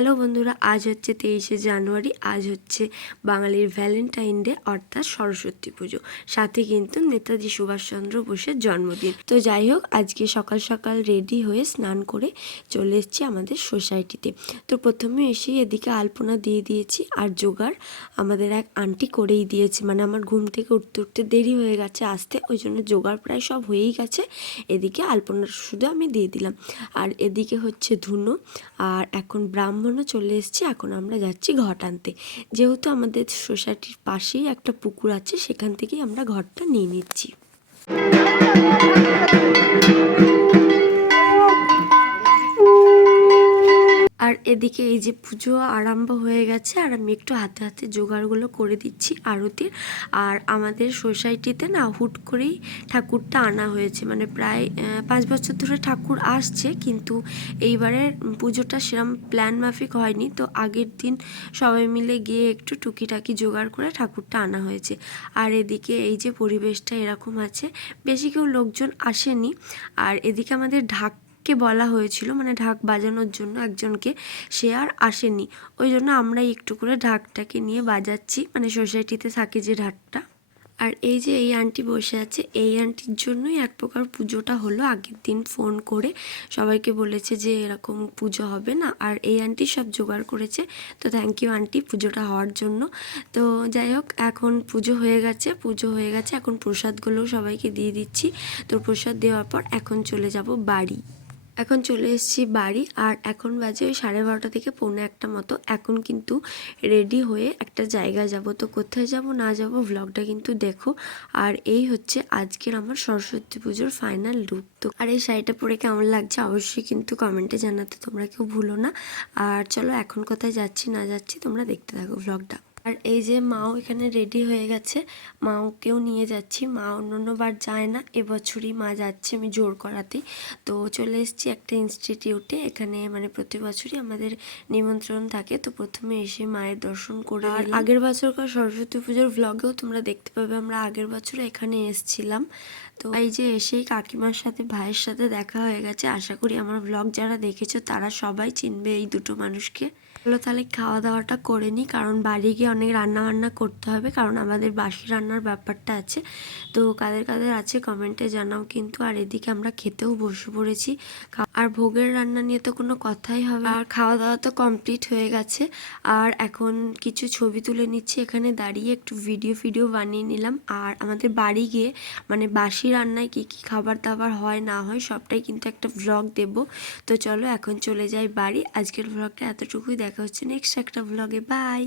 Hello বন্ধুরা, আজ হচ্ছে 23শে জানুয়ারি। আজ হচ্ছে বাঙালির ভ্যালেন্টাইন ডে অর্থাৎ সরস্বতী পুজো। সাথে কিন্তু নেতাজি সুভাষচন্দ্র বোসের জন্মদিন। তো যাই হোক, আজকে সকাল সকাল রেডি হয়ে স্নান করে চলে এসেছি আমাদের সোসাইটিতে। তো প্রথমে এসেই এদিকে আলপনা দিয়ে দিয়েছি, আর জোগাড় আমাদের এক আন্টি করেই দিয়েছে। মানে আমার ঘুম থেকে উঠতে উঠতে দেরি হয়ে গেছে আসতে, ওই জন্য জোগাড় প্রায় সব হয়েই গেছে। এদিকে আলপনা শুধু আমি দিয়ে দিলাম, আর এদিকে হচ্ছে ধুনো, আর এখন ব্রাহ্মণও চলে এসেছে। এখন আমরা যাচ্ছি ঘট আনতে, যেহেতু আমাদের সোসাইটির পাশেই একটা পুকুর আছে, সেখান থেকেই আমরা ঘরটা নিয়ে নিচ্ছি। আর এদিকে এই যে পুজো আরম্ভ হয়ে গেছে, আর আমি একটু হাতে হাতে জোগাড়গুলো করে দিচ্ছি আরতির। আর আমাদের সোসাইটিতে না হুট করেই ঠাকুরটা আনা হয়েছে, মানে প্রায় 5 বছর ধরে ঠাকুর আসছে, কিন্তু এইবারের পুজোটা সেরকম প্ল্যান মাফিক হয়নি। তো আগের দিন সবাই মিলে গিয়ে একটু টুকিটাকি জোগাড় করে ঠাকুরটা আনা হয়েছে। আর এদিকে এই যে পরিবেশটা এরকম আছে, বেশি কেউ লোকজন আসেনি। আর এদিকে আমাদের কে বলা হয়েছিল, মানে ঢাক বাজানোর জন্য একজনকে, সে আর আসেনি। ওই জন্য আমরা একটু করে ঢাকটাকে নিয়ে বাজাচ্ছি, মানে সোসাইটিতে থাকে যে ঢাকটা। আর এই যে এই আন্টি বসে আছে, এই আন্টির জন্যই এক প্রকার পুজোটা হলো। আগের দিন ফোন করে সবাইকে বলেছে যে এরকম পুজো হবে না, আর এই আন্টি সব জোগাড় করেছে। তো থ্যাংক ইউ আন্টি পুজোটা হওয়ার জন্য। তো যাই হোক, এখন পুজো হয়ে গেছে, এখন প্রসাদগুলোও সবাইকে দিয়ে দিচ্ছি। তো প্রসাদ দেওয়ার পর এখন চলে যাব বাড়ি। এখন চলে এসেছি বাড়ি, আর এখন বাজে ওই 12:30 থেকে 1:45 মতো। এখন কিন্তু রেডি হয়ে একটা জায়গায় যাব। তো কোথায় যাব না যাব ভ্লগটা কিন্তু দেখো। আর এই হচ্ছে আজকের আমার সরস্বতী পুজোর ফাইনাল লুক। তো আর এই শাড়িটা পরে কেমন লাগছে অবশ্যই কিন্তু কমেন্টে জানাতে তোমরা কেউ ভুলো না। আর চলো এখন কোথায় যাচ্ছি না যাচ্ছি তোমরা দেখতে থাকো ভ্লগটা। আর এই যে মাও এখানে রেডি হয়ে গেছে, মাওকেও নিয়ে যাচ্ছি। মা অন্যবার যায় না, এবছরই মা যাচ্ছে আমি জোর করাতেই। তো চলে এসেছি একটা ইনস্টিটিউটে, এখানে মানে প্রতি বছরই আমাদের নিমন্ত্রণ থাকে। তো প্রথমে এসে মায়ের দর্শন করে, আর আগের বছরকার সরস্বতী পুজোর ভ্লগেও তোমরা দেখতে পাবে আমরা আগের বছর এখানে এসেছিলাম। তো এই যে এসেই কাকিমার সাথে ভাইয়ের সাথে দেখা হয়ে গেছে। আশা করি আমার ভ্লগ যারা দেখেছো তারা সবাই চিনবে এই দুটো মানুষকে। চলো তাহলে খাওয়া দাওয়াটা করে নিই, কারণ বাড়ি গিয়ে অনেক রান্না বান্না করতে হবে, কারণ আমাদের বাসি রান্নার ব্যাপারটা আছে। তো কাদের কাদের আছে কমেন্টে জানাও কিন্তু। আর এদিকে আমরা খেতেও বসে পড়েছি, আর ভোগের রান্না নিয়ে তো কোনো কথাই হবে। আর খাওয়া দাওয়া তো কমপ্লিট হয়ে গেছে, আর এখন কিছু ছবি তুলে নিচ্ছি এখানে দাঁড়িয়ে, একটু ভিডিও বানিয়ে নিলাম। আর আমাদের বাড়ি গিয়ে মানে বাসি রান্নায় কী কী খাবার দাবার হয় না হয় সবটাই কিন্তু একটা ভ্লগ দেব। তো চলো এখন চলে যাই বাড়ি। আজকের ভ্লগটা এতটুকুই, দেখা হচ্ছে নেক্সট একটা ভ্লগে। বাই।